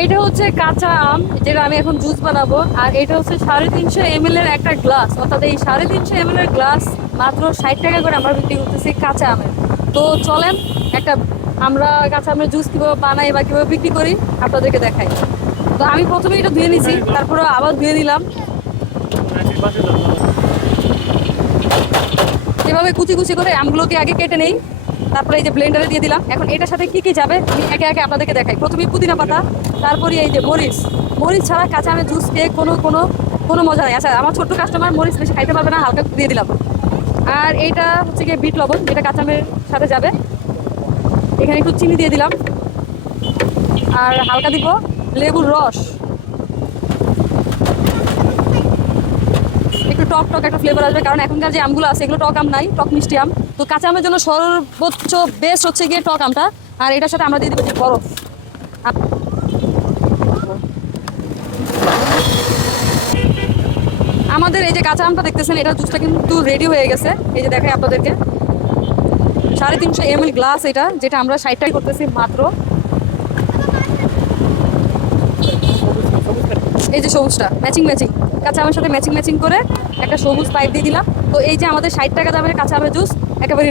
এইটা হচ্ছে কাঁচা আম, যেটা আমি এখন জুস বানাবো। আর এটা হচ্ছে 350 ml এর একটা গ্লাস, অর্থাৎ এই 350 ml এর গ্লাস মাত্র 60 টাকা করে আমরা বিক্রি করতেছি কাঁচা আমের। তো চলেন একটা আমরা কাঁচা আমের জুস কিভাবে বানাই বা কিভাবে বিক্রি করি আপনাদেরকে দেখাই। তো আমি প্রথমে এটা ধুয়ে নিছি, তারপরে আবার ধুয়ে নিলাম। এভাবে কুচি কুচি করে আমগুলোকে আগে কেটে নেই, তারপরে এই যে ব্লেন্ডারে দিয়ে দিলাম। এখন এটার সাথে কি কি যাবে আমি একে একে আপনাদেরকে দেখাই। প্রথমে পুদিনা পাতা, তারপরে এই যে মরিচ। মরিচ ছাড়া কাঁচা আমের জুস খেয়ে কোনো কোনো কোনো মজা নেই। আচ্ছা, আমার ছোট্ট কাস্টমার মরিচ বেশি খাইতে পারবে না, হালকা দিয়ে দিলাম। আর এইটা হচ্ছে গিয়ে বিট লবণ, যেটা কাঁচা আমের সাথে যাবে। এখানে একটু চিনি দিয়ে দিলাম, আর হালকা দিব লেবুর রস। একটু টক টক একটা ফ্লেভার আসবে, কারণ এখনকার যে আমগুলো আছে এগুলো টক আম নাই, টক মিষ্টি আম। তো কাঁচা আমের জন্য সর্বোচ্চ বেস্ট হচ্ছে গিয়ে টক আমটা। আর এটার সাথে আমরা দিয়ে দিব যে বরফ। আমাদের এই যে কাঁচা আমটা দেখতেছেন, এটা জুসটা কিন্তু রেডি হয়ে গেছে। এই যে দেখাই আপনাদেরকে, 350 ml গ্লাস এটা, যেটা আমরা 60 টাকা করতেছি মাত্র। এই যে সবুজটা ম্যাচিং ম্যাচিং কাঁচা আমের সাথে ম্যাচিং ম্যাচিং করে একটা সবুজ পাইপ দিয়ে দিলাম। তো এই যে আমাদের 60 টাকা দামের কাঁচা আমের জুস একেবারে